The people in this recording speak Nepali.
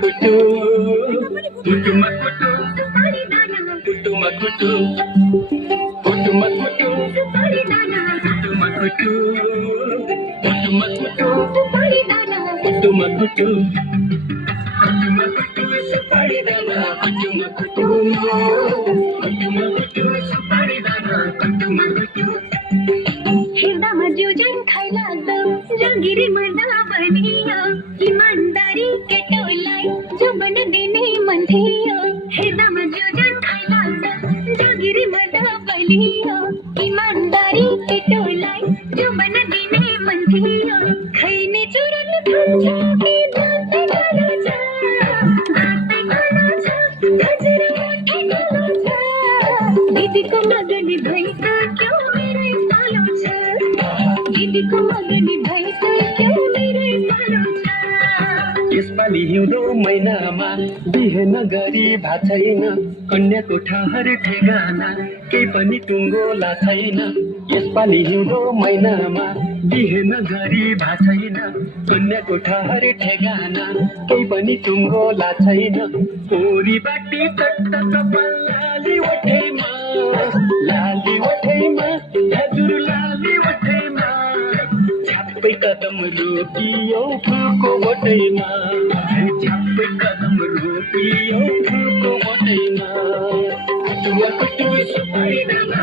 kutu kutu makutu kutu makutu kutu makutu kutu makutu kutu makutu kutu makutu kutu makutu supari dana kutu makutu kutu makutu supari dana kutu makutu हिर्दा मजुजन खाइला दम जागिरी मर्दा बनियो ईमानदारी के टोलाई जो बन देने मन थियो हिर्दा मजुजन खाइला दम जागिरी मर्दा बनियो ईमानदारी के टोलाई जो बन देने मन थियो खैने चुरन थाम्छ कि दाँते कालो छ गजरा मोठे कालो छ दिदीको मगनी भइसक्यो मेरै पालो छ दिदीको मगनी भइसक्यो मेरै पालो छ यसपालि हिउँदो महिनामा बिहे नगरी भाछैन कन्याको ठहर ठेगाना केही पनि टुङ्गोला छैन यसपालि हिउँदो महिनामा बिहे नगरी भाछैन कन्याको ठहर ठेगाना केही पनि टुङ्गोला छैन कोरी बाटी चट्ट कपाल लाली ओठैमा हजुर लाली ओठैमा छाप्पै कदम रोकियो फुलको बोटैमा छाप्पै कदम रोकियो फुलको बोटैमा कुटुमा कुटु सुपारी दाना